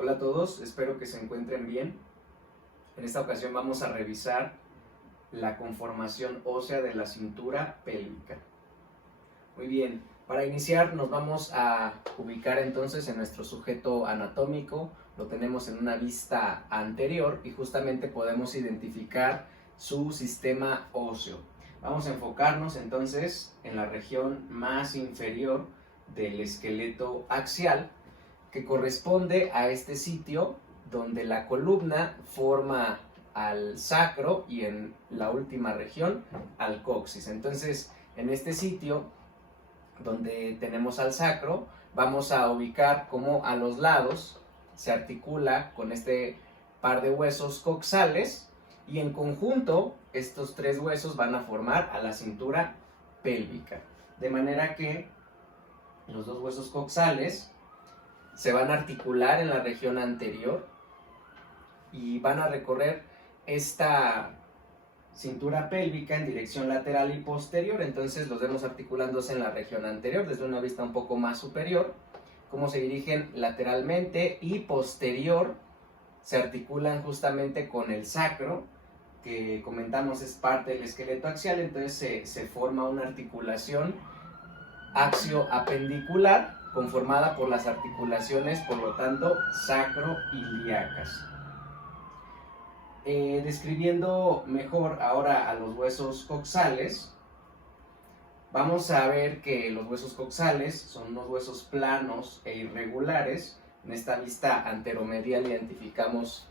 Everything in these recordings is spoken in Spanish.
Hola a todos, espero que se encuentren bien. En esta ocasión vamos a revisar la conformación ósea de la cintura pélvica. Muy bien, para iniciar nos vamos a ubicar entonces en nuestro sujeto anatómico. Lo tenemos en una vista anterior y justamente podemos identificar su sistema óseo. Vamos a enfocarnos entonces en la región más inferior del esqueleto axial, que corresponde a este sitio donde la columna forma al sacro y en la última región al coxis. Entonces, en este sitio donde tenemos al sacro, vamos a ubicar cómo a los lados se articula con este par de huesos coxales y en conjunto estos tres huesos van a formar a la cintura pélvica. De manera que los dos huesos coxales se van a articular en la región anterior y van a recorrer esta cintura pélvica en dirección lateral y posterior. Entonces los vemos articulándose en la región anterior desde una vista un poco más superior, cómo se dirigen lateralmente y posterior se articulan justamente con el sacro, que comentamos es parte del esqueleto axial. Entonces se forma una articulación axioapendicular conformada por las articulaciones, por lo tanto, sacroiliacas. Describiendo mejor ahora a los huesos coxales, vamos a ver que los huesos coxales son unos huesos planos e irregulares. En esta vista anteromedial identificamos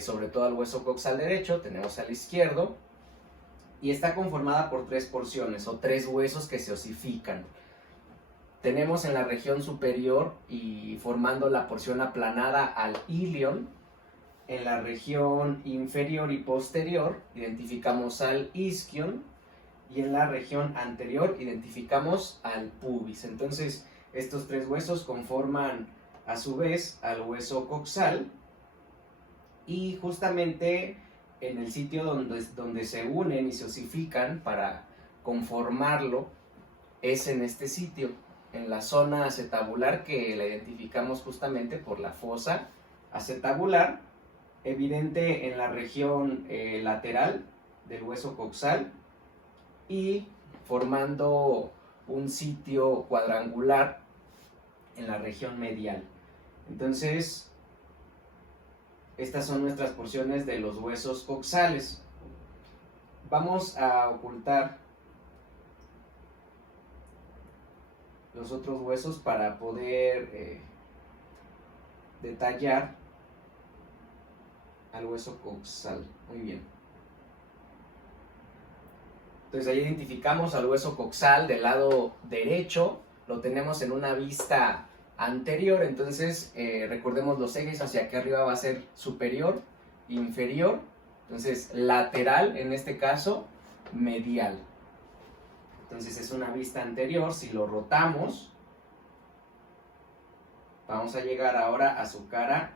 sobre todo al hueso coxal derecho, tenemos al izquierdo, y está conformada por tres porciones o tres huesos que se osifican. Tenemos en la región superior y formando la porción aplanada al ilion. En la región inferior y posterior identificamos al isquion y en la región anterior identificamos al pubis. Entonces estos tres huesos conforman a su vez al hueso coxal y justamente en el sitio donde se unen y se osifican para conformarlo es en este sitio, en la zona acetabular, que la identificamos justamente por la fosa acetabular, evidente en la región lateral del hueso coxal y formando un sitio cuadrangular en la región medial. Entonces, estas son nuestras porciones de los huesos coxales. Vamos a ocultar los otros huesos para poder detallar al hueso coxal. Muy bien. Entonces ahí identificamos al hueso coxal del lado derecho, lo tenemos en una vista anterior. Entonces recordemos los ejes, hacia aquí arriba va a ser superior, inferior, entonces lateral, en este caso medial. Entonces es una vista anterior. Si lo rotamos, vamos a llegar ahora a su cara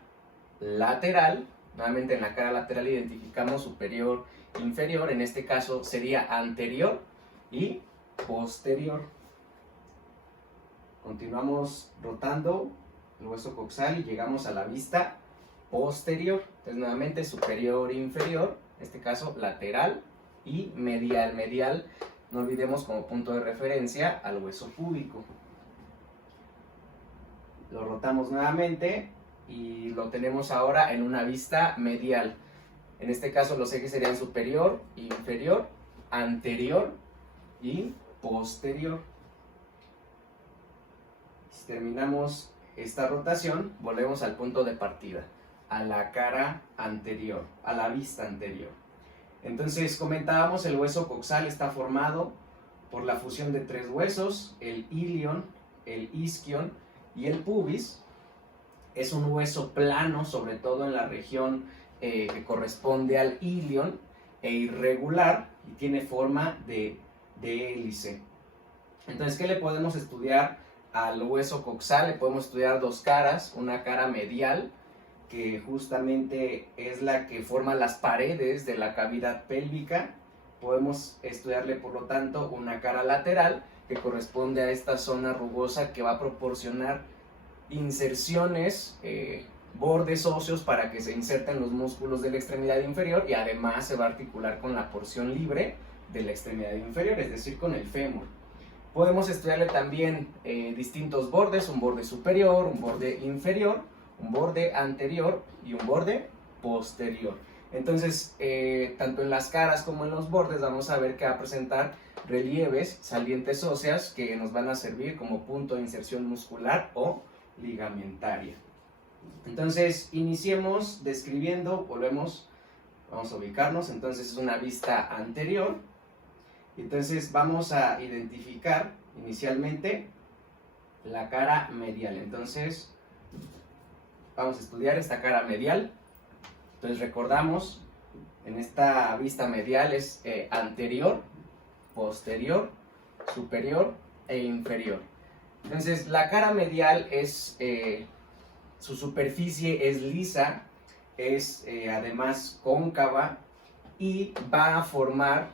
lateral. Nuevamente en la cara lateral identificamos superior, inferior. En este caso sería anterior y posterior. Continuamos rotando el hueso coxal y llegamos a la vista posterior. Entonces nuevamente superior, inferior. En este caso lateral y medial. Medial, no olvidemos como punto de referencia al hueso púbico. Lo rotamos nuevamente y lo tenemos ahora en una vista medial. En este caso los ejes serían superior, inferior, anterior y posterior. Si terminamos esta rotación, volvemos al punto de partida, a la cara anterior, a la vista anterior. Entonces comentábamos, el hueso coxal está formado por la fusión de tres huesos, el ilion, el isquion y el pubis. Es un hueso plano, sobre todo en la región que corresponde al ilion, e irregular y tiene forma de hélice. Entonces, ¿qué le podemos estudiar al hueso coxal? Le podemos estudiar dos caras, una cara medial, que justamente es la que forma las paredes de la cavidad pélvica. Podemos estudiarle, por lo tanto, una cara lateral, que corresponde a esta zona rugosa que va a proporcionar inserciones bordes óseos para que se inserten los músculos de la extremidad inferior, y además se va a articular con la porción libre de la extremidad inferior, es decir, con el fémur. Podemos estudiarle también distintos bordes, un borde superior, un borde inferior, un borde anterior y un borde posterior. Entonces, tanto en las caras como en los bordes vamos a ver que va a presentar relieves, salientes óseas que nos van a servir como punto de inserción muscular o ligamentaria. Entonces, iniciemos describiendo, vamos a ubicarnos. Entonces, es una vista anterior. Entonces, vamos a identificar inicialmente la cara medial. Entonces, vamos a estudiar esta cara medial. Entonces, recordamos, en esta vista medial es anterior, posterior, superior e inferior. Entonces, la cara medial es, su superficie es lisa, es además cóncava y va a formar,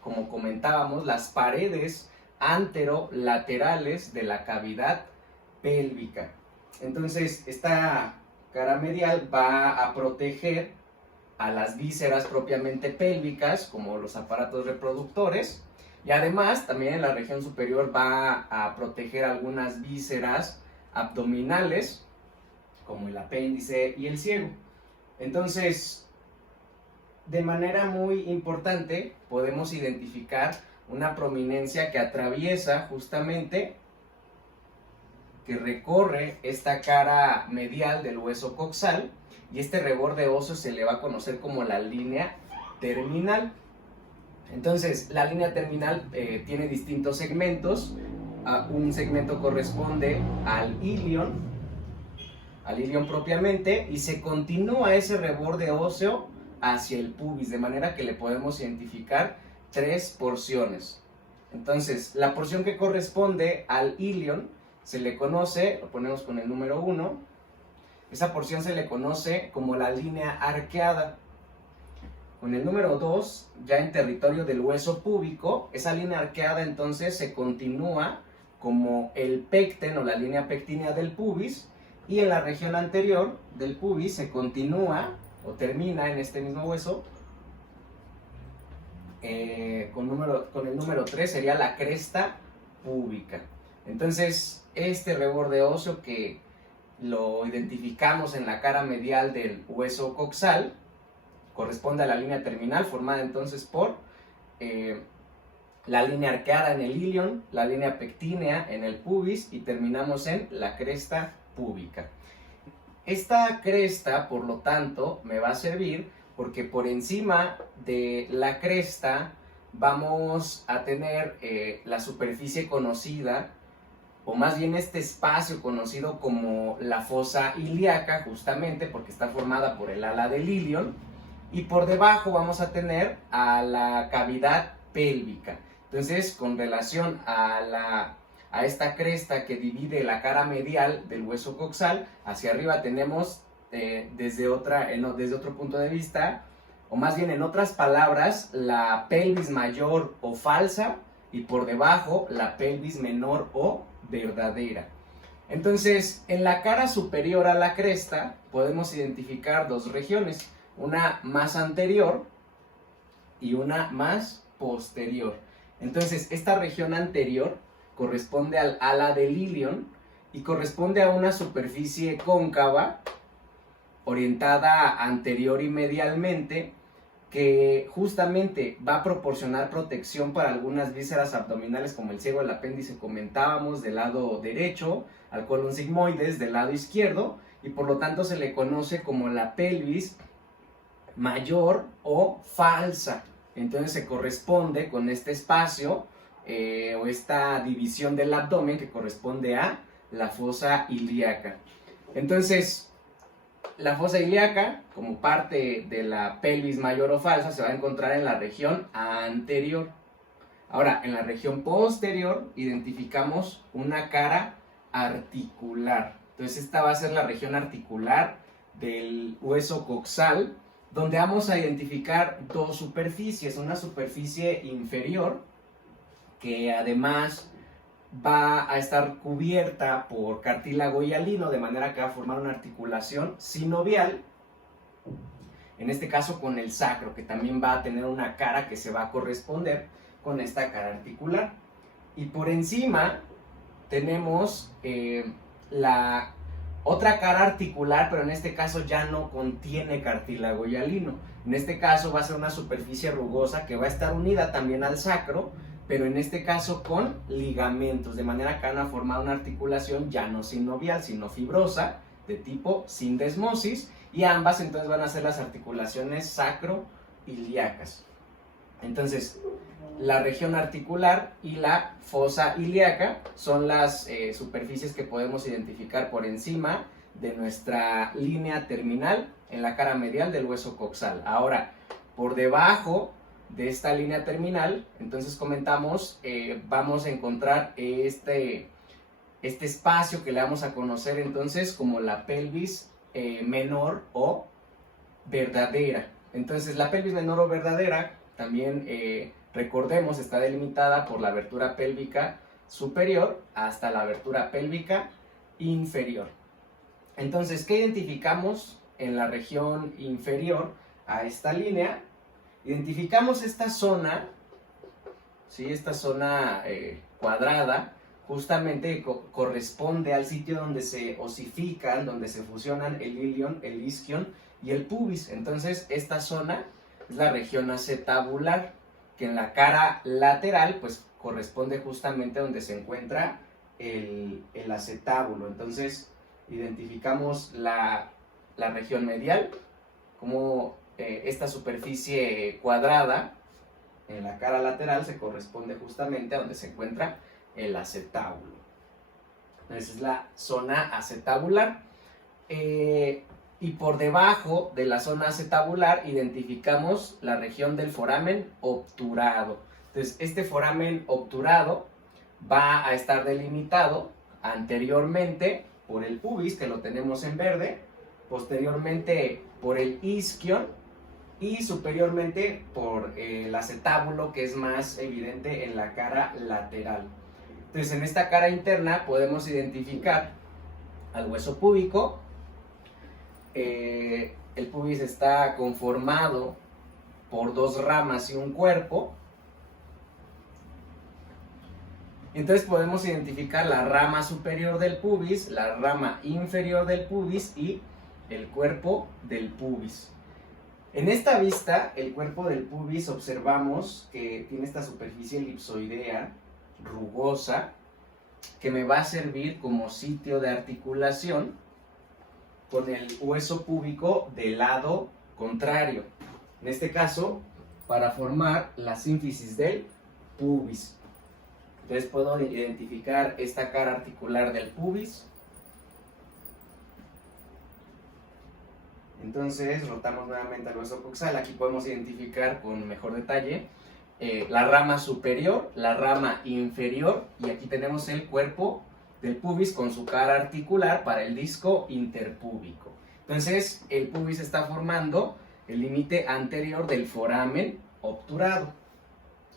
como comentábamos, las paredes anterolaterales de la cavidad pélvica. Entonces, esta cara medial va a proteger a las vísceras propiamente pélvicas, como los aparatos reproductores, y además también en la región superior va a proteger algunas vísceras abdominales, como el apéndice y el ciego. Entonces, de manera muy importante, podemos identificar una prominencia que atraviesa justamente, que recorre esta cara medial del hueso coxal, y este reborde óseo se le va a conocer como la línea terminal. Entonces, la línea terminal tiene distintos segmentos. Un segmento corresponde al ilion propiamente, y se continúa ese reborde óseo hacia el pubis, de manera que le podemos identificar tres porciones. Entonces, la porción que corresponde al ilion se le conoce, lo ponemos con el número 1, esa porción se le conoce como la línea arqueada. Con el número 2, ya en territorio del hueso púbico, esa línea arqueada entonces se continúa como el pecten o la línea pectínea del pubis, y en la región anterior del pubis se continúa o termina en este mismo hueso. Con el número 3 sería la cresta púbica. Entonces, este reborde óseo que lo identificamos en la cara medial del hueso coxal corresponde a la línea terminal, formada entonces por la línea arqueada en el ilion, la línea pectínea en el pubis, y terminamos en la cresta púbica. Esta cresta, por lo tanto, me va a servir porque por encima de la cresta vamos a tener la superficie conocida, o más bien este espacio conocido como la fosa ilíaca, justamente porque está formada por el ala del ilion, y por debajo vamos a tener a la cavidad pélvica. Entonces, con relación a esta cresta que divide la cara medial del hueso coxal, hacia arriba tenemos desde otro punto de vista, o más bien en otras palabras, la pelvis mayor o falsa, y por debajo la pelvis menor o verdadera. Entonces, en la cara superior a la cresta podemos identificar dos regiones, una más anterior y una más posterior. Entonces, esta región anterior corresponde al ala del ilion y corresponde a una superficie cóncava orientada anterior y medialmente, que justamente va a proporcionar protección para algunas vísceras abdominales como el ciego, el apéndice, comentábamos, del lado derecho, al colon sigmoides del lado izquierdo, y por lo tanto se le conoce como la pelvis mayor o falsa. Entonces se corresponde con este espacio o esta división del abdomen que corresponde a la fosa ilíaca. Entonces, la fosa ilíaca, como parte de la pelvis mayor o falsa, se va a encontrar en la región anterior. Ahora, en la región posterior identificamos una cara articular. Entonces, esta va a ser la región articular del hueso coxal, donde vamos a identificar dos superficies. Una superficie inferior, que además va a estar cubierta por cartílago hialino, de manera que va a formar una articulación sinovial, en este caso con el sacro, que también va a tener una cara que se va a corresponder con esta cara articular. Y por encima tenemos la otra cara articular, pero en este caso ya no contiene cartílago hialino. En este caso va a ser una superficie rugosa que va a estar unida también al sacro, pero en este caso con ligamentos, de manera que van a formar una articulación ya no sinovial, sino fibrosa, de tipo sindesmosis, y ambas entonces van a ser las articulaciones sacro-ilíacas. Entonces, la región articular y la fosa ilíaca son las superficies que podemos identificar por encima de nuestra línea terminal en la cara medial del hueso coxal. Ahora, por debajo de esta línea terminal, entonces comentamos, vamos a encontrar este espacio que le vamos a conocer entonces como la pelvis menor o verdadera. Entonces, la pelvis menor o verdadera también recordemos, está delimitada por la abertura pélvica superior hasta la abertura pélvica inferior. Entonces, ¿qué identificamos en la región inferior a esta línea? Identificamos esta zona, ¿sí? Esta zona cuadrada, justamente corresponde al sitio donde se osifican, donde se fusionan el ilion, el isquion y el pubis. Entonces, esta zona es la región acetabular, que en la cara lateral pues corresponde justamente donde se encuentra el acetábulo. Entonces identificamos la región medial como esta superficie cuadrada en la cara lateral se corresponde justamente a donde se encuentra el acetábulo. Esa es la zona acetabular. Y por debajo de la zona acetabular identificamos la región del foramen obturado. Entonces, este foramen obturado va a estar delimitado anteriormente por el pubis, que lo tenemos en verde, posteriormente por el isquion y superiormente por el acetábulo, que es más evidente en la cara lateral. Entonces, en esta cara interna podemos identificar al hueso púbico. El pubis está conformado por dos ramas y un cuerpo. Entonces podemos identificar la rama superior del pubis, la rama inferior del pubis y el cuerpo del pubis. En esta vista, el cuerpo del pubis observamos que tiene esta superficie elipsoidea, rugosa, que me va a servir como sitio de articulación con el hueso púbico del lado contrario. En este caso, para formar la sínfisis del pubis. Entonces puedo identificar esta cara articular del pubis. Entonces rotamos nuevamente al hueso coxal. Aquí podemos identificar con mejor detalle la rama superior, la rama inferior, y aquí tenemos el cuerpo del pubis con su cara articular para el disco interpúbico. Entonces el pubis está formando el límite anterior del foramen obturado.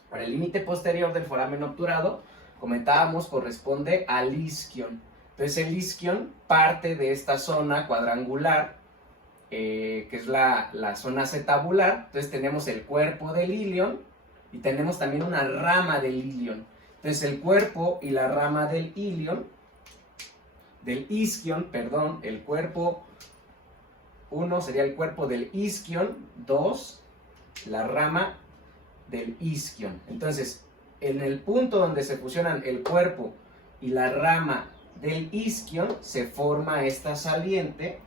Para el límite posterior del foramen obturado, comentábamos, corresponde al isquion. Entonces el isquion parte de esta zona cuadrangular, que es la zona acetabular. Entonces tenemos el cuerpo del ilion y tenemos también una rama del ilion. Entonces el cuerpo y la rama del ilion, del isquion, perdón, el cuerpo 1 sería el cuerpo del isquion, 2, la rama del isquion. Entonces, en el punto donde se fusionan el cuerpo y la rama del isquion, se forma esta saliente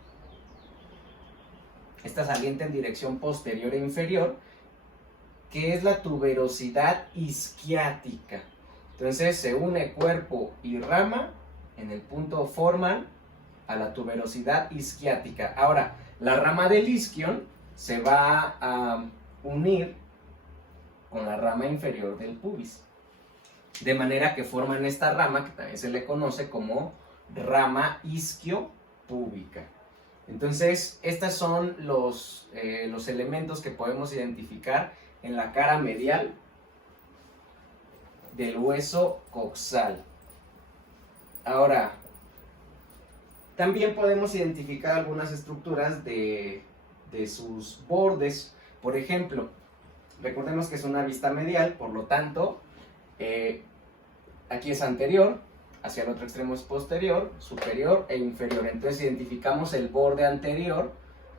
en dirección posterior e inferior, que es la tuberosidad isquiática. Entonces, se une cuerpo y rama, en el punto forman a la tuberosidad isquiática. Ahora, la rama del isquion se va a unir con la rama inferior del pubis, de manera que forman esta rama que también se le conoce como rama isquiopúbica. Entonces, estos son los elementos que podemos identificar en la cara medial del hueso coxal. Ahora, también podemos identificar algunas estructuras de sus bordes. Por ejemplo, recordemos que es una vista medial, por lo tanto, aquí es anterior, hacia el otro extremo es posterior, superior e inferior. Entonces identificamos el borde anterior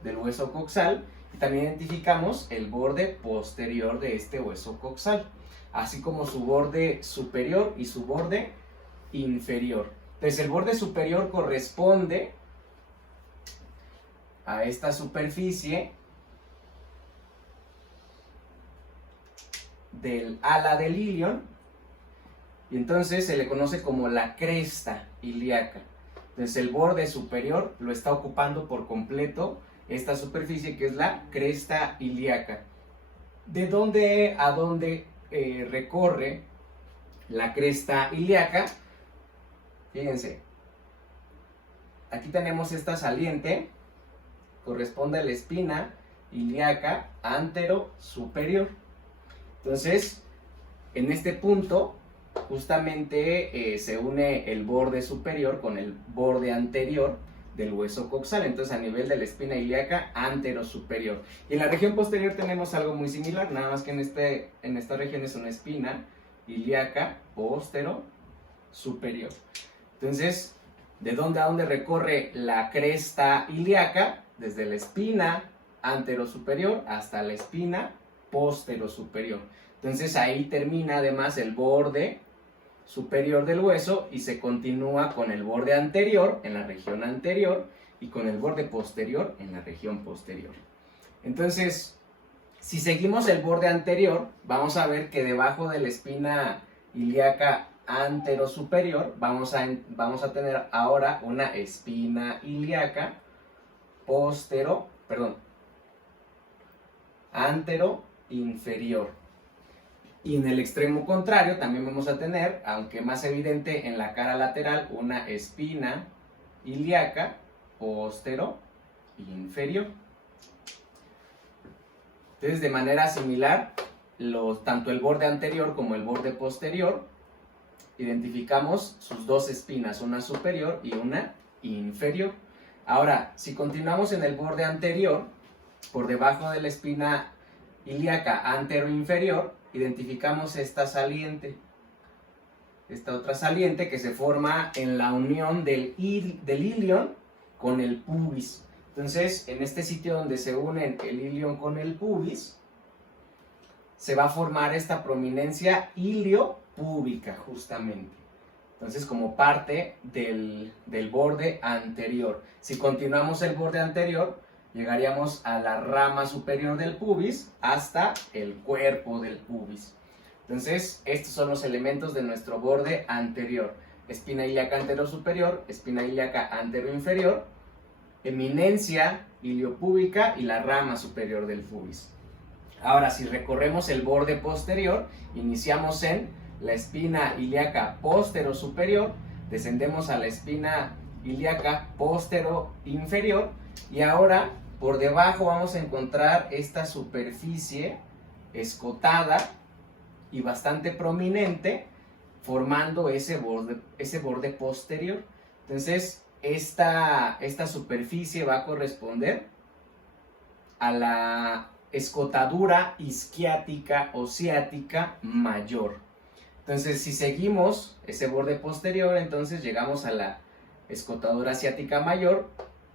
del hueso coxal y también identificamos el borde posterior de este hueso coxal, así como su borde superior y su borde inferior. Entonces el borde superior corresponde a esta superficie del ala del ilion, y entonces se le conoce como la cresta ilíaca. Entonces el borde superior lo está ocupando por completo esta superficie que es la cresta ilíaca. ¿De dónde a dónde recorre la cresta ilíaca? Fíjense, aquí tenemos esta saliente, corresponde a la espina ilíaca antero-superior. Entonces, en este punto, justamente se une el borde superior con el borde anterior del hueso coxal. Entonces, a nivel de la espina ilíaca antero-superior. Y en la región posterior tenemos algo muy similar, nada más que en esta región es una espina ilíaca postero-superior. Entonces, ¿de dónde a dónde recorre la cresta ilíaca? Desde la espina antero-superior hasta la espina postero-superior. Entonces ahí termina además el borde superior del hueso y se continúa con el borde anterior en la región anterior y con el borde posterior en la región posterior. Entonces, si seguimos el borde anterior, vamos a ver que debajo de la espina ilíaca antero-superior vamos a tener ahora una espina ilíaca antero-inferior. Y en el extremo contrario también vamos a tener, aunque más evidente en la cara lateral, una espina ilíaca postero-inferior. Entonces, de manera similar, tanto el borde anterior como el borde posterior, identificamos sus dos espinas, una superior y una inferior. Ahora, si continuamos en el borde anterior, por debajo de la espina ilíaca antero-inferior, identificamos esta saliente, esta otra saliente que se forma en la unión del ilion con el pubis. Entonces, en este sitio donde se unen el ilion con el pubis, se va a formar esta prominencia iliopúbica justamente. Entonces, como parte del borde anterior. Si continuamos el borde anterior, llegaríamos a la rama superior del pubis hasta el cuerpo del pubis. Entonces, estos son los elementos de nuestro borde anterior. Espina ilíaca antero-superior, espina ilíaca antero-inferior, eminencia iliopúbica y la rama superior del pubis. Ahora, si recorremos el borde posterior, iniciamos en la espina ilíaca postero-superior, descendemos a la espina ilíaca postero-inferior y ahora por debajo vamos a encontrar esta superficie escotada y bastante prominente formando ese borde posterior. Entonces esta superficie va a corresponder a la escotadura isquiática o ciática mayor. Entonces, si seguimos ese borde posterior, entonces llegamos a la escotadura ciática mayor,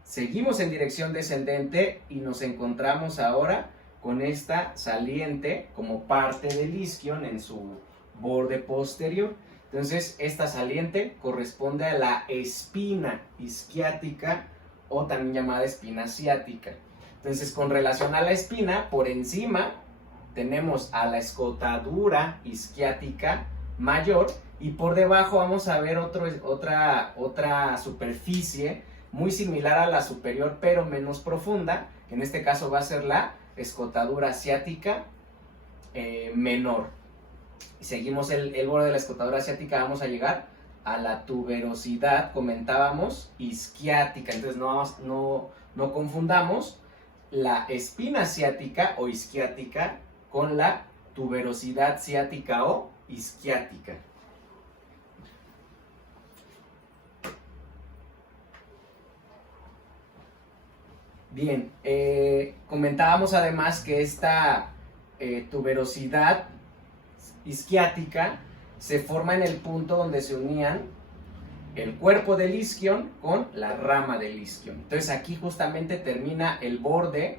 seguimos en dirección descendente y nos encontramos ahora con esta saliente como parte del isquion en su borde posterior. Entonces, esta saliente corresponde a la espina isquiática o también llamada espina ciática. Entonces, con relación a la espina, por encima tenemos a la escotadura isquiática mayor y por debajo vamos a ver otra superficie muy similar a la superior pero menos profunda, que en este caso va a ser la escotadura ciática menor. Y seguimos el borde de la escotadura ciática, vamos a llegar a la tuberosidad, comentábamos, isquiática. Entonces no confundamos la espina ciática o isquiática con la tuberosidad ciática o isquiática. Bien, comentábamos además que esta tuberosidad isquiática se forma en el punto donde se unían el cuerpo del isquion con la rama del isquion. Entonces aquí justamente termina el borde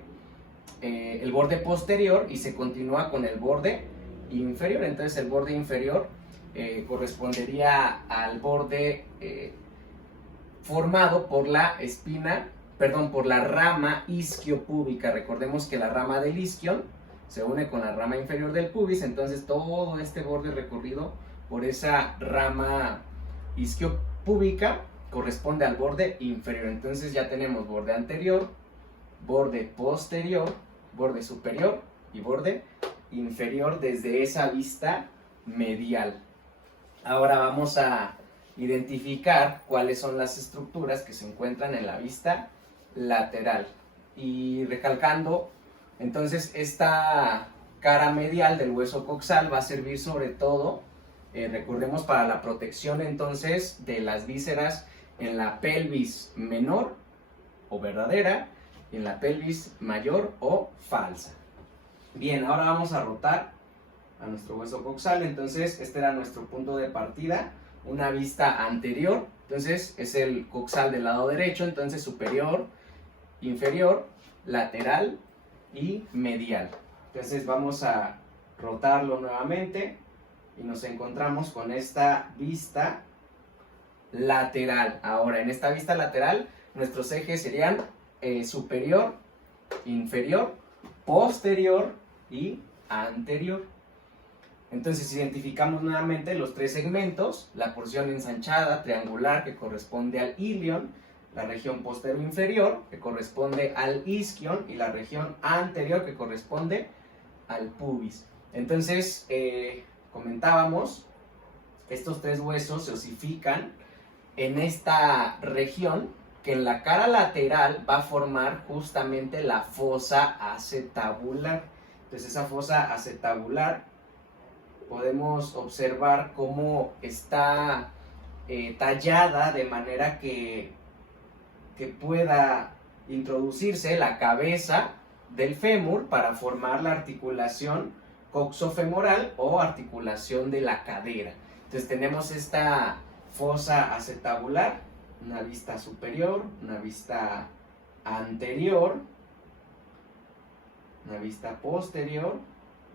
posterior y se continúa con el borde inferior. Entonces el borde inferior correspondería al borde formado por la por la rama isquiopúbica. Recordemos que la rama del isquion se une con la rama inferior del pubis, entonces todo este borde recorrido por esa rama isquiopúbica corresponde al borde inferior. Entonces ya tenemos borde anterior, borde posterior, borde superior y borde inferior desde esa vista medial. Ahora vamos a identificar cuáles son las estructuras que se encuentran en la vista lateral. Y recalcando, entonces esta cara medial del hueso coxal va a servir sobre todo, recordemos, para la protección entonces de las vísceras en la pelvis menor o verdadera y en la pelvis mayor o falsa. Bien, ahora vamos a rotar a nuestro hueso coxal. Entonces este era nuestro punto de partida, una vista anterior. Entonces es el coxal del lado derecho, entonces superior, inferior, lateral y medial. Entonces vamos a rotarlo nuevamente y nos encontramos con esta vista lateral. Ahora en esta vista lateral nuestros ejes serían superior, inferior, posterior y anterior. Entonces identificamos nuevamente los tres segmentos: la porción ensanchada triangular que corresponde al ilion, la región posterior inferior que corresponde al isquion y la región anterior que corresponde al pubis. Entonces comentábamos, estos tres huesos se osifican en esta región que en la cara lateral va a formar justamente la fosa acetabular. Entonces esa fosa acetabular podemos observar cómo está tallada de manera que pueda introducirse la cabeza del fémur para formar la articulación coxofemoral o articulación de la cadera. Entonces tenemos esta fosa acetabular, una vista superior, una vista anterior, una vista posterior,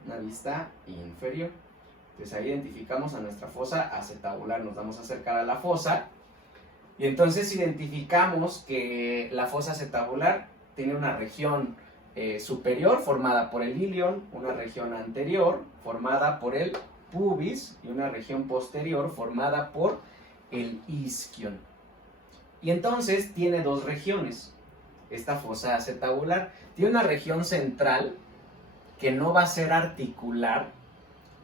una vista inferior. Entonces ahí identificamos a nuestra fosa acetabular. Nos vamos a acercar a la fosa y entonces identificamos que la fosa acetabular tiene una región superior formada por el ilion, una región anterior formada por el pubis y una región posterior formada por el isquion. Y entonces tiene dos regiones. Esta fosa acetabular tiene una región central que no va a ser articular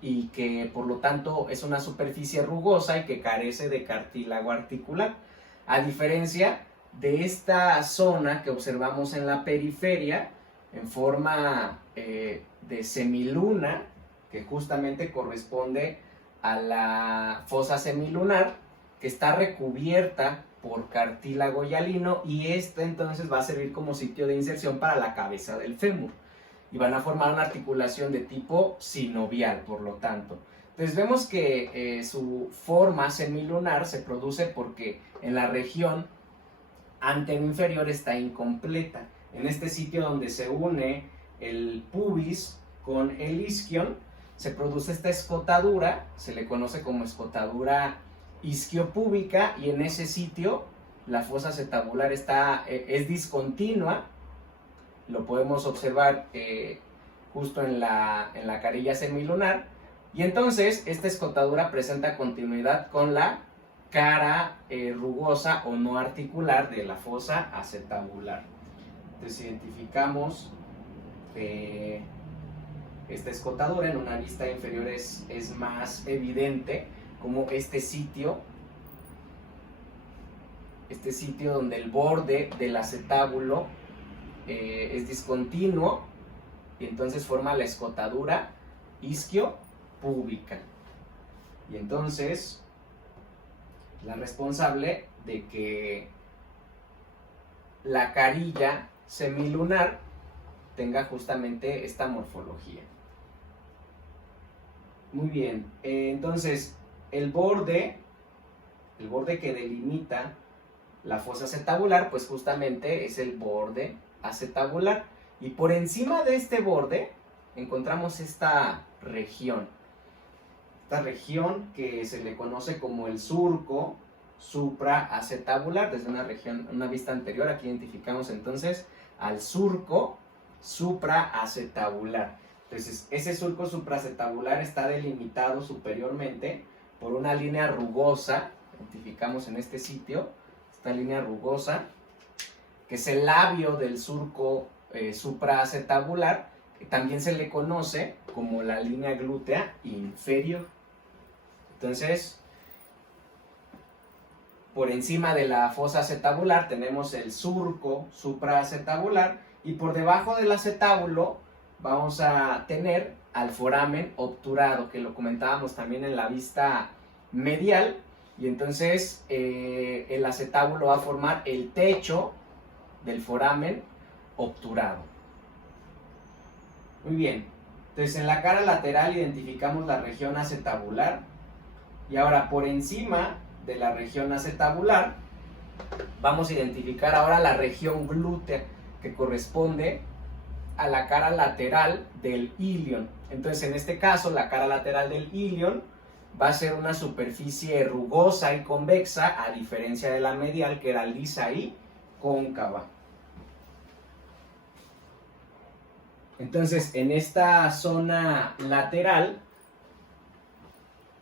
y que por lo tanto es una superficie rugosa y que carece de cartílago articular, a diferencia de esta zona que observamos en la periferia en forma de semiluna, que justamente corresponde a la fosa semilunar, que está recubierta por cartílago hialino, y esta entonces va a servir como sitio de inserción para la cabeza del fémur y van a formar una articulación de tipo sinovial, por lo tanto. Entonces vemos que su forma semilunar se produce porque en la región anteroinferior está incompleta. En este sitio donde se une el pubis con el isquion, se produce esta escotadura, se le conoce como escotadura isquiopúbica, y en ese sitio la fosa acetabular es discontinua. Lo podemos observar justo en la carilla semilunar, y entonces esta escotadura presenta continuidad con la cara rugosa o no articular de la fosa acetabular. Entonces identificamos esta escotadura en una vista inferior es más evidente, como este sitio donde el borde del acetábulo es discontinuo y entonces forma la escotadura isquiopúbica, y entonces la responsable de que la carilla semilunar tenga justamente esta morfología. Muy bien, entonces el borde que delimita la fosa acetabular, pues justamente es el borde acetabular. Y por encima de este borde encontramos esta región que se le conoce como el surco supraacetabular. Desde una vista anterior, aquí identificamos entonces al surco supraacetabular. Entonces, ese surco supraacetabular está delimitado superiormente por una línea rugosa, identificamos en este sitio, esta línea rugosa, que es el labio del surco supraacetabular, que también se le conoce como la línea glútea inferior. Entonces, por encima de la fosa acetabular tenemos el surco supraacetabular y por debajo del acetábulo vamos a tener al foramen obturado, que lo comentábamos también en la vista medial, y entonces el acetábulo va a formar el techo del foramen obturado. Muy bien, entonces en la cara lateral identificamos la región acetabular y ahora por encima de la región acetabular vamos a identificar ahora la región glútea, que corresponde a la cara lateral del ilion. Entonces en este caso la cara lateral del ilion va a ser una superficie rugosa y convexa, a diferencia de la medial, que era lisa y cóncava. Entonces en esta zona lateral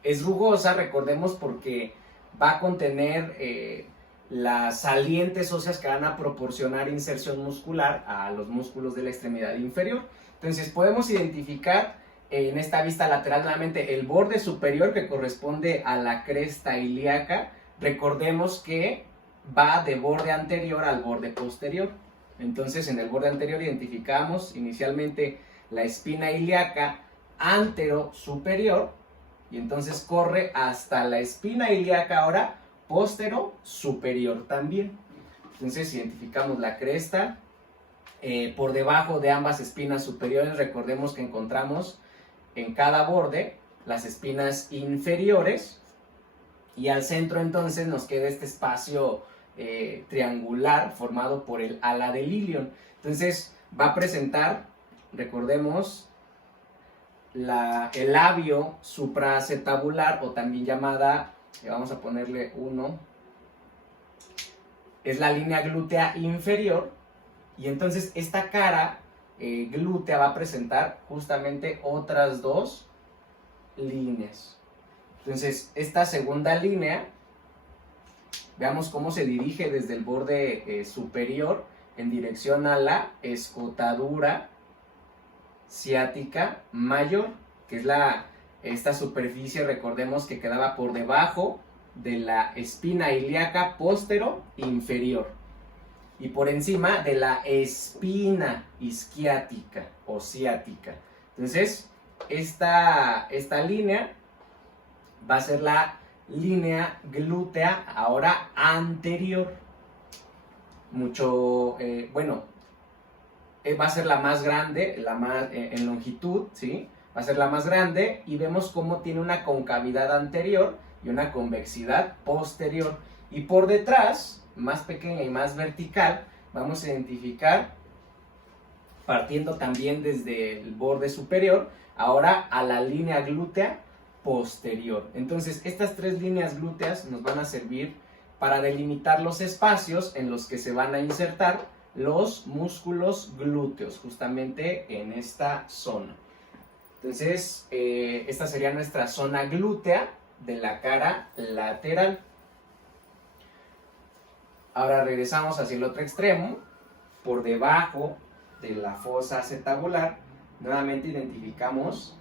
es rugosa, recordemos, porque va a contener las salientes óseas que van a proporcionar inserción muscular a los músculos de la extremidad inferior. Entonces podemos identificar en esta vista lateral nuevamente el borde superior, que corresponde a la cresta ilíaca. Recordemos que va de borde anterior al borde posterior. Entonces en el borde anterior identificamos inicialmente la espina ilíaca antero-superior y entonces corre hasta la espina ilíaca ahora postero-superior también. Entonces identificamos la cresta. Por debajo de ambas espinas superiores recordemos que encontramos en cada borde las espinas inferiores y al centro entonces nos queda este espacio triangular formado por el ala del ilion. Entonces va a presentar, recordemos, el labio supraacetabular, o también llamada, vamos a ponerle 1, es la línea glútea inferior, y entonces esta cara glútea va a presentar justamente otras dos líneas. Entonces esta segunda línea, veamos cómo se dirige desde el borde superior en dirección a la escotadura ciática mayor, que es esta superficie, recordemos, que quedaba por debajo de la espina ilíaca postero inferior y por encima de la espina isquiática o ciática. Entonces esta línea va a ser la línea glútea ahora anterior, va a ser la más grande, en longitud, ¿sí? Va a ser la más grande, y vemos cómo tiene una concavidad anterior y una convexidad posterior. Y por detrás, más pequeña y más vertical, vamos a identificar, partiendo también desde el borde superior, ahora a la línea glútea posterior. Entonces estas tres líneas glúteas nos van a servir para delimitar los espacios en los que se van a insertar los músculos glúteos, justamente en esta zona. Entonces esta sería nuestra zona glútea de la cara lateral. Ahora regresamos hacia el otro extremo. Por debajo de la fosa acetabular nuevamente identificamos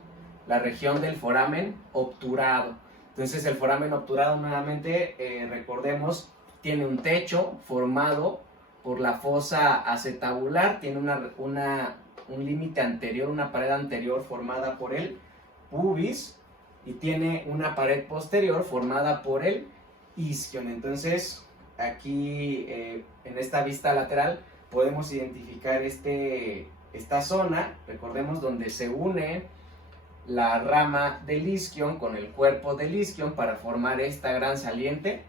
la región del foramen obturado. Entonces el foramen obturado nuevamente, recordemos, tiene un techo formado por la fosa acetabular, tiene un límite anterior, una pared anterior formada por el pubis y tiene una pared posterior formada por el isquion. Entonces aquí en esta vista lateral podemos identificar esta zona, recordemos, donde se une la rama del isquion con el cuerpo del isquion para formar esta gran saliente,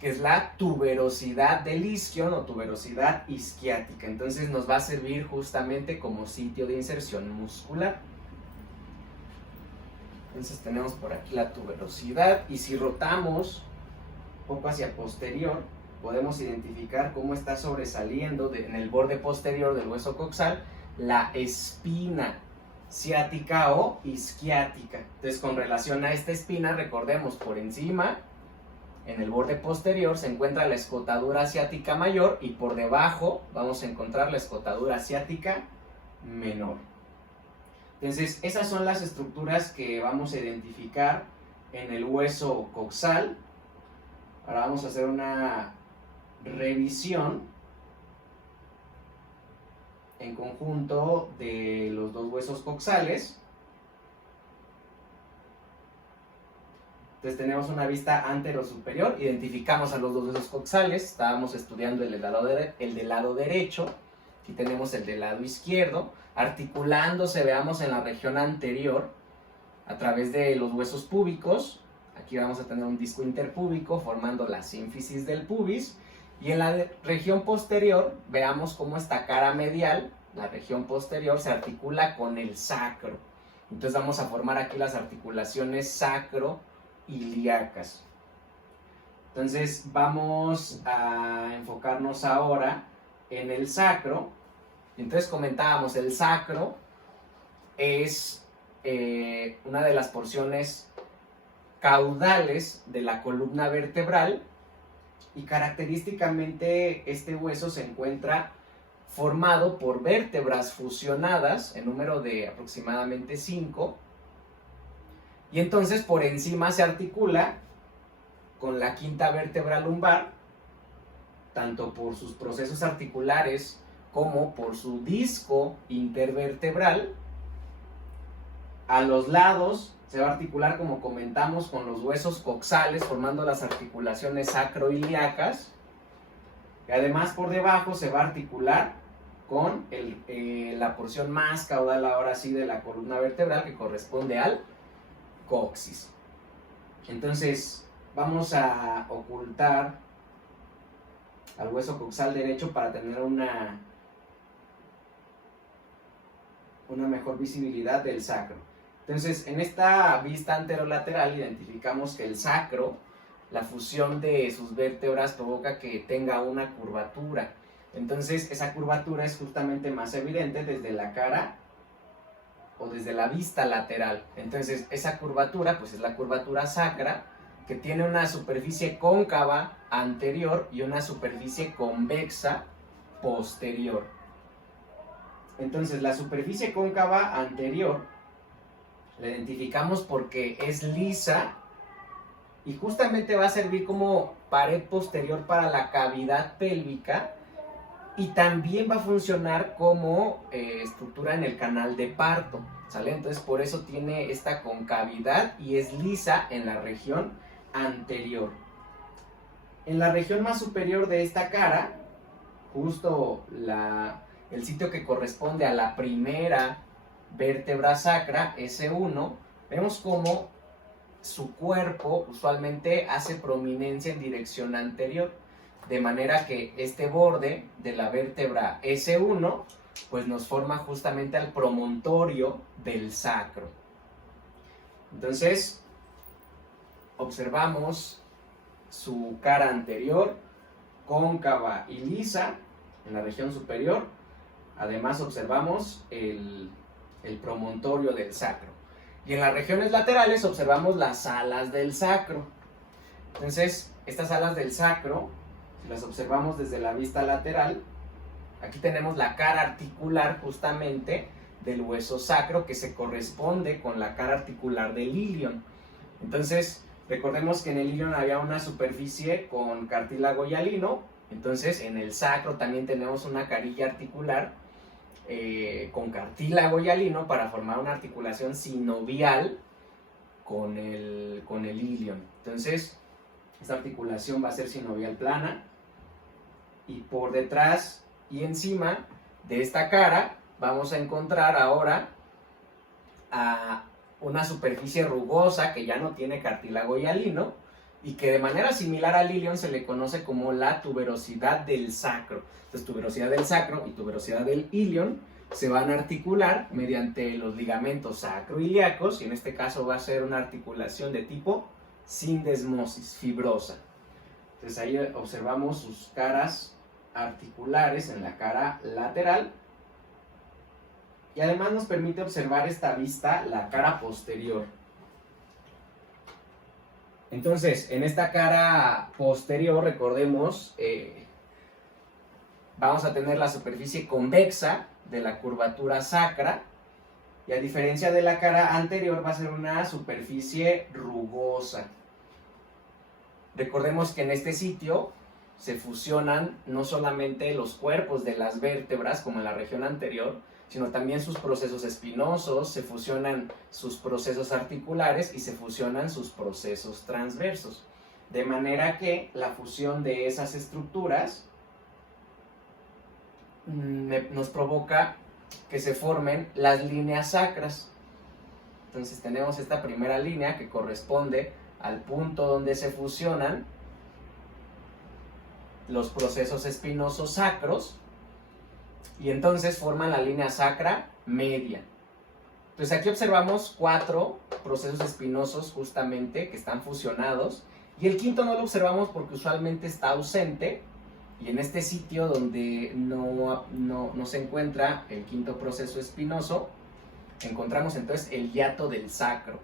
que es la tuberosidad del isquion o tuberosidad isquiática. Entonces nos va a servir justamente como sitio de inserción muscular. Entonces tenemos por aquí la tuberosidad, y si rotamos un poco hacia posterior, podemos identificar cómo está sobresaliendo en el borde posterior del hueso coxal la espina ciática o isquiática. Entonces, con relación a esta espina, recordemos, por encima, en el borde posterior, se encuentra la escotadura ciática mayor, y por debajo vamos a encontrar la escotadura ciática menor. Entonces, esas son las estructuras que vamos a identificar en el hueso coxal. Ahora vamos a hacer una revisión en conjunto de los dos huesos coxales. Entonces tenemos una vista antero-superior, identificamos a los dos huesos coxales, estábamos estudiando el del lado derecho, aquí tenemos el del lado izquierdo, articulándose, veamos, en la región anterior, a través de los huesos púbicos. Aquí vamos a tener un disco interpúbico formando la sínfisis del pubis, y en la región posterior, veamos cómo esta cara medial, la región posterior, se articula con el sacro. Entonces vamos a formar aquí las articulaciones sacro-ilíacas. Entonces vamos a enfocarnos ahora en el sacro. Entonces comentábamos, el sacro es una de las porciones caudales de la columna vertebral, y característicamente este hueso se encuentra formado por vértebras fusionadas en número de aproximadamente 5, y entonces por encima se articula con la quinta vértebra lumbar, tanto por sus procesos articulares como por su disco intervertebral. A los lados se va a articular, como comentamos, con los huesos coxales, formando las articulaciones sacroiliacas. Y además por debajo se va a articular con la porción más caudal, ahora sí, de la columna vertebral, que corresponde al coxis. Entonces vamos a ocultar al hueso coxal derecho para tener una mejor visibilidad del sacro. Entonces, en esta vista anterolateral identificamos que el sacro, la fusión de sus vértebras provoca que tenga una curvatura. Entonces, esa curvatura es justamente más evidente desde la cara o desde la vista lateral. Entonces, esa curvatura, pues es la curvatura sacra, que tiene una superficie cóncava anterior y una superficie convexa posterior. Entonces, la superficie cóncava anterior la identificamos porque es lisa y justamente va a servir como pared posterior para la cavidad pélvica, y también va a funcionar como estructura en el canal de parto, ¿sale? Entonces por eso tiene esta concavidad y es lisa en la región anterior. En la región más superior de esta cara, justo el sitio que corresponde a la primera vértebra sacra, S1, vemos cómo su cuerpo usualmente hace prominencia en dirección anterior, de manera que este borde de la vértebra S1 pues nos forma justamente al promontorio del sacro. Entonces observamos su cara anterior cóncava y lisa en la región superior. Además observamos el promontorio del sacro. Y en las regiones laterales observamos las alas del sacro. Entonces, estas alas del sacro, si las observamos desde la vista lateral, aquí tenemos la cara articular justamente del hueso sacro, que se corresponde con la cara articular del ilion. Entonces, recordemos que en el ilion había una superficie con cartílago hialino. Entonces, en el sacro también tenemos una carilla articular con cartílago hialino para formar una articulación sinovial con el ilion. Entonces, esta articulación va a ser sinovial plana, y por detrás Y encima de esta cara vamos a encontrar ahora a una superficie rugosa que ya no tiene cartílago hialino y que de manera similar al ilion se le conoce como la tuberosidad del sacro. Entonces, tuberosidad del sacro y tuberosidad del ilion se van a articular mediante los ligamentos sacroiliacos, y en este caso va a ser una articulación de tipo sindesmosis, fibrosa. Entonces ahí observamos sus caras articulares en la cara lateral, y además nos permite observar esta vista, la cara posterior. Entonces, en esta cara posterior, recordemos, vamos a tener la superficie convexa de la curvatura sacra, y a diferencia de la cara anterior va a ser una superficie rugosa. Recordemos que en este sitio se fusionan no solamente los cuerpos de las vértebras como en la región anterior, sino también sus procesos espinosos, se fusionan sus procesos articulares y se fusionan sus procesos transversos. De manera que la fusión de esas estructuras nos provoca que se formen las líneas sacras. Entonces tenemos esta primera línea que corresponde al punto donde se fusionan los procesos espinosos sacros, y entonces forman la línea sacra media. Entonces aquí observamos 4 procesos espinosos justamente que están fusionados, y el quinto no lo observamos porque usualmente está ausente, y en este sitio donde no se encuentra el quinto proceso espinoso, encontramos entonces el hiato del sacro.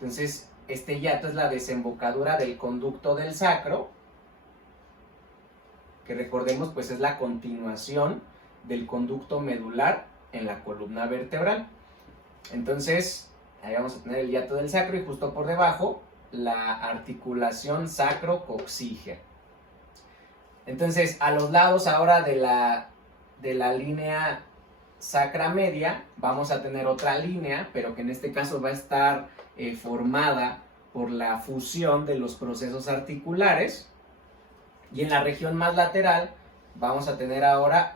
Entonces este hiato es la desembocadura del conducto del sacro, que recordemos pues es la continuación del conducto medular en la columna vertebral. Entonces ahí vamos a tener el hiato del sacro, y justo por debajo la articulación sacro-coxígea. Entonces a los lados ahora de la línea sacra media vamos a tener otra línea, pero que en este caso va a estar formada por la fusión de los procesos articulares, y en la región más lateral vamos a tener ahora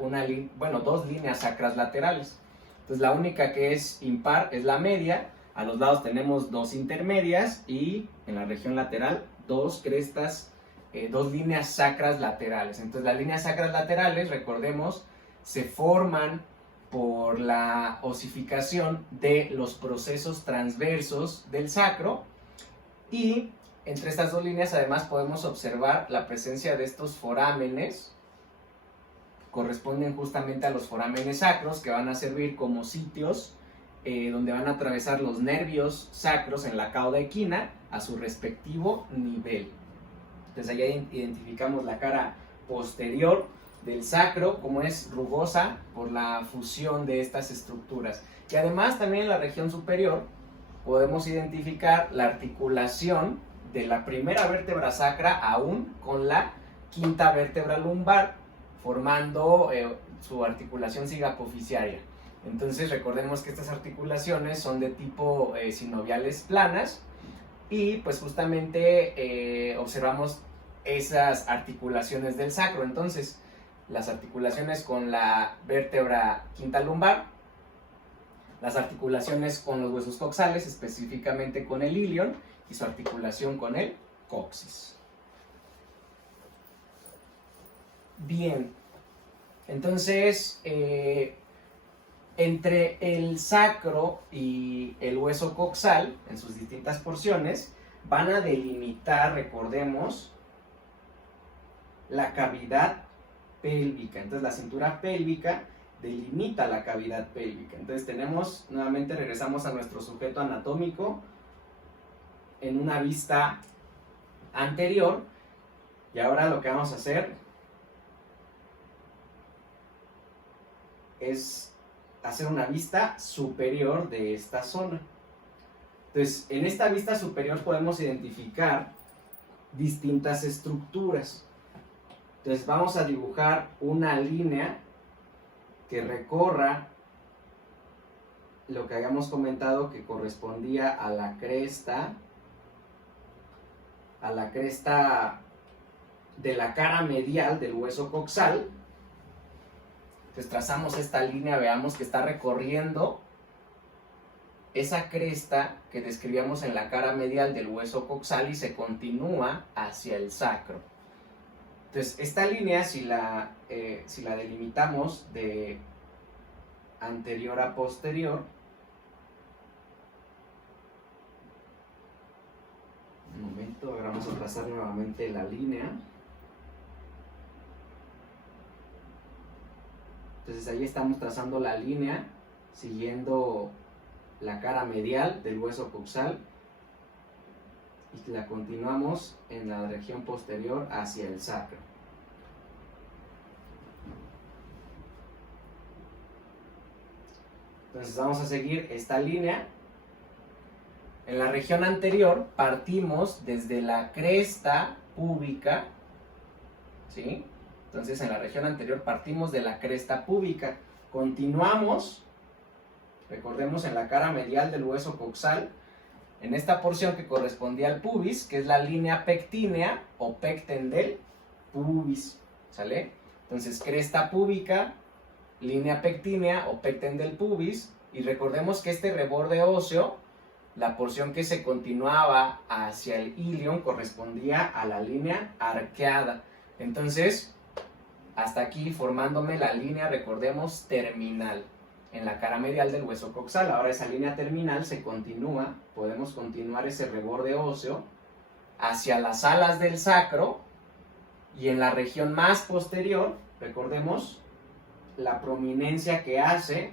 dos líneas sacras laterales. Entonces la única que es impar es la media, a los lados tenemos 2 intermedias, y en la región lateral 2 crestas, 2 líneas sacras laterales. Entonces las líneas sacras laterales, recordemos, se forman por la osificación de los procesos transversos del sacro, y entre estas 2 líneas además podemos observar la presencia de estos forámenes, corresponden justamente a los forámenes sacros, que van a servir como sitios donde van a atravesar los nervios sacros en la cauda equina a su respectivo nivel. Entonces allá identificamos la cara posterior del sacro, como es rugosa por la fusión de estas estructuras. Y además también en la región superior podemos identificar la articulación de la primera vértebra sacra aún con la quinta vértebra lumbar, formando su articulación sigapofisiaria. Entonces recordemos que estas articulaciones son de tipo sinoviales planas, y pues justamente observamos esas articulaciones del sacro. Entonces las articulaciones con la vértebra quinta lumbar, las articulaciones con los huesos coxales, específicamente con el ilion, y su articulación con el coxis. Bien, entonces entre el sacro y el hueso coxal, en sus distintas porciones, van a delimitar, recordemos, la cavidad pélvica. Entonces la cintura pélvica delimita la cavidad pélvica. Entonces tenemos, nuevamente regresamos a nuestro sujeto anatómico en una vista anterior, y ahora lo que vamos a hacer es hacer una vista superior de esta zona. Entonces en esta vista superior podemos identificar distintas estructuras. Entonces vamos a dibujar una línea que recorra lo que habíamos comentado, que correspondía a la cresta de la cara medial del hueso coxal, Entonces trazamos esta línea, veamos que está recorriendo esa cresta que describíamos en la cara medial del hueso coxal y se continúa hacia el sacro. Entonces esta línea, si la delimitamos de anterior a posterior, un momento, ahora vamos a trazar nuevamente la línea. Entonces ahí estamos trazando la línea siguiendo la cara medial del hueso coxal y la continuamos en la región posterior hacia el sacro. Entonces vamos a seguir esta línea. En la región anterior partimos desde la cresta púbica, ¿sí? Entonces en la región anterior partimos de la cresta púbica, continuamos, recordemos, en la cara medial del hueso coxal, en esta porción que correspondía al pubis, que es la línea pectínea o pecten del pubis, ¿sale? Entonces cresta púbica, línea pectínea o pecten del pubis, y recordemos que este reborde óseo, la porción que se continuaba hacia el ilion, correspondía a la línea arqueada. Entonces, hasta aquí formándome la línea, recordemos, terminal en la cara medial del hueso coxal. Ahora esa línea terminal se continúa, podemos continuar ese reborde óseo hacia las alas del sacro, y en la región más posterior, recordemos la prominencia que hace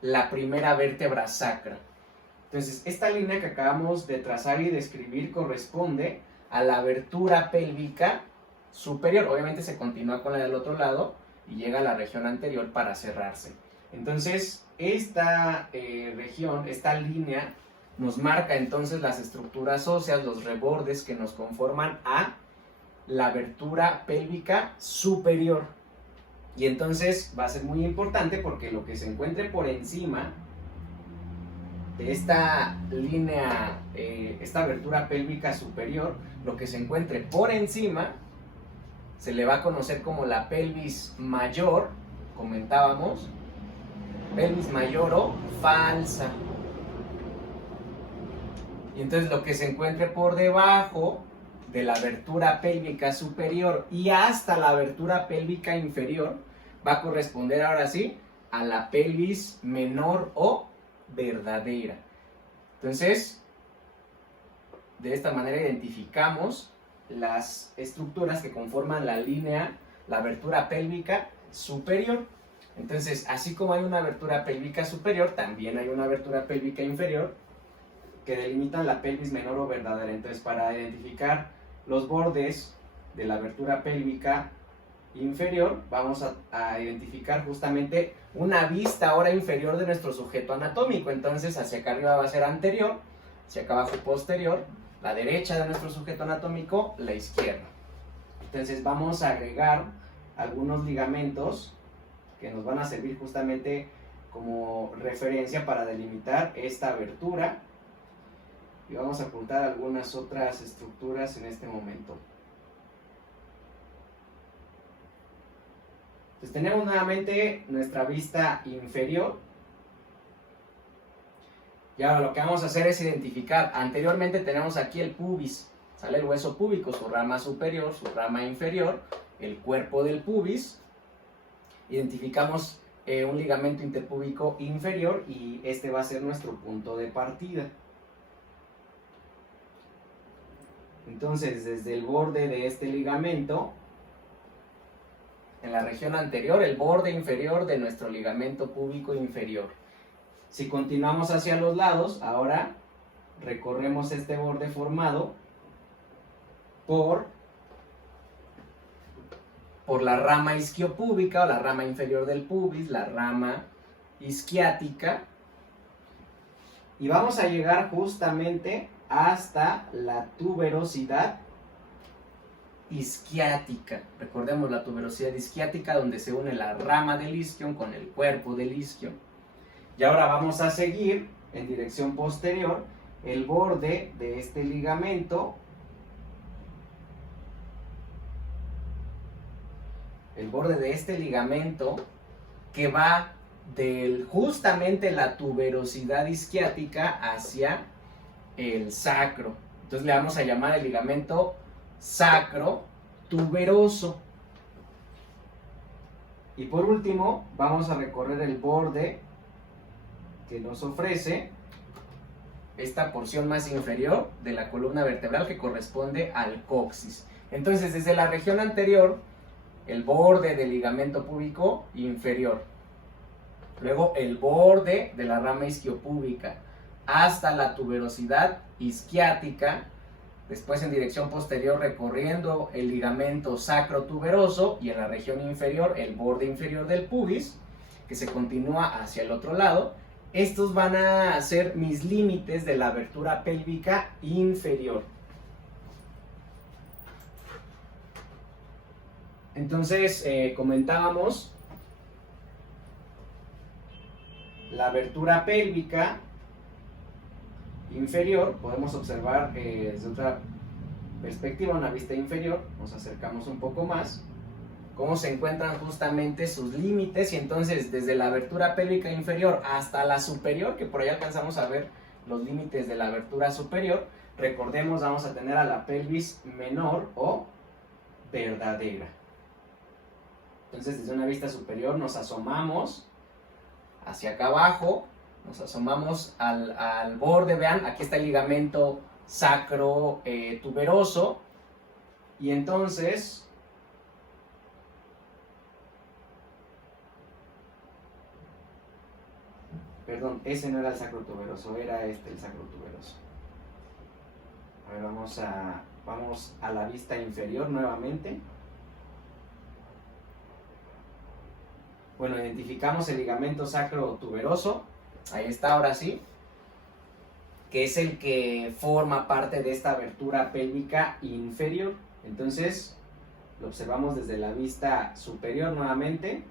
la primera vértebra sacra. Entonces, esta línea que acabamos de trazar y describir corresponde a la abertura pélvica superior. Obviamente se continúa con la del otro lado y llega a la región anterior para cerrarse. Entonces, esta región, esta línea, nos marca entonces las estructuras óseas, los rebordes que nos conforman a la abertura pélvica superior. Y entonces va a ser muy importante porque lo que se encuentre por encima de esta línea, esta abertura pélvica superior, lo que se encuentre por encima se le va a conocer como la pelvis mayor, comentábamos, pelvis mayor o falsa. Y entonces lo que se encuentre por debajo de la abertura pélvica superior y hasta la abertura pélvica inferior va a corresponder ahora sí a la pelvis menor o verdadera. Entonces, de esta manera identificamos las estructuras que conforman la línea, la abertura pélvica superior. Entonces, así como hay una abertura pélvica superior, también hay una abertura pélvica inferior que delimitan la pelvis menor o verdadera. Entonces, para identificar los bordes de la abertura pélvica inferior, vamos a identificar justamente una vista ahora inferior de nuestro sujeto anatómico. Entonces, hacia acá arriba va a ser anterior, hacia acá abajo posterior, la derecha de nuestro sujeto anatómico, la izquierda. Entonces, vamos a agregar algunos ligamentos que nos van a servir justamente como referencia para delimitar esta abertura. Y vamos a apuntar algunas otras estructuras en este momento. Entonces tenemos nuevamente nuestra vista inferior. Y ahora lo que vamos a hacer es identificar. Anteriormente tenemos aquí el pubis, sale el hueso púbico, su rama superior, su rama inferior, el cuerpo del pubis. Identificamos un ligamento interpúbico inferior y este va a ser nuestro punto de partida. Entonces, desde el borde de este ligamento, en la región anterior, el borde inferior de nuestro ligamento púbico inferior. Si continuamos hacia los lados, ahora recorremos este borde formado por la rama isquiopúbica o la rama inferior del pubis, la rama isquiática, y vamos a llegar justamente hasta la tuberosidad isquiática. Recordemos la tuberosidad isquiática, donde se une la rama del isquion con el cuerpo del isquion. Y ahora vamos a seguir en dirección posterior el borde de este ligamento, el borde de este ligamento que va justamente la tuberosidad isquiática hacia el sacro. Entonces le vamos a llamar el ligamento sacro-tuberoso. Y por último, vamos a recorrer el borde que nos ofrece esta porción más inferior de la columna vertebral que corresponde al coxis. Entonces, desde la región anterior, el borde del ligamento púbico inferior. Luego, el borde de la rama isquiopúbica hasta la tuberosidad isquiática. Después, en dirección posterior, recorriendo el ligamento sacrotuberoso y en la región inferior, el borde inferior del pubis, que se continúa hacia el otro lado. Estos van a ser mis límites de la abertura pélvica inferior. Entonces, comentábamos la abertura pélvica inferior. Podemos observar desde otra perspectiva, una vista inferior. Nos acercamos un poco más. Cómo se encuentran justamente sus límites, y entonces desde la abertura pélvica inferior hasta la superior, que por ahí alcanzamos a ver los límites de la abertura superior, recordemos, vamos a tener a la pelvis menor o verdadera. Entonces, desde una vista superior nos asomamos hacia acá abajo, nos asomamos al borde. Vean, aquí está el ligamento sacro tuberoso, y entonces perdón, ese no era el sacrotuberoso, era el sacrotuberoso. A ver, vamos a la vista inferior nuevamente. Bueno, identificamos el ligamento sacrotuberoso. Ahí está, ahora sí. Que es el que forma parte de esta abertura pélvica inferior. Entonces, lo observamos desde la vista superior nuevamente.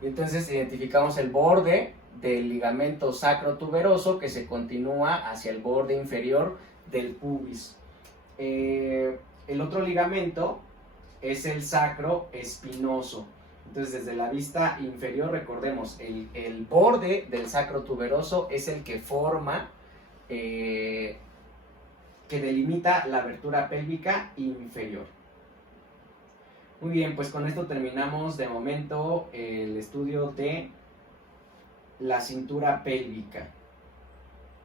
Y entonces identificamos el borde del ligamento sacrotuberoso que se continúa hacia el borde inferior del pubis. El otro ligamento es el sacroespinoso. Entonces, desde la vista inferior, recordemos, el borde del sacrotuberoso es el que forma, que delimita la abertura pélvica inferior. Muy bien, pues con esto terminamos de momento el estudio de la cintura pélvica.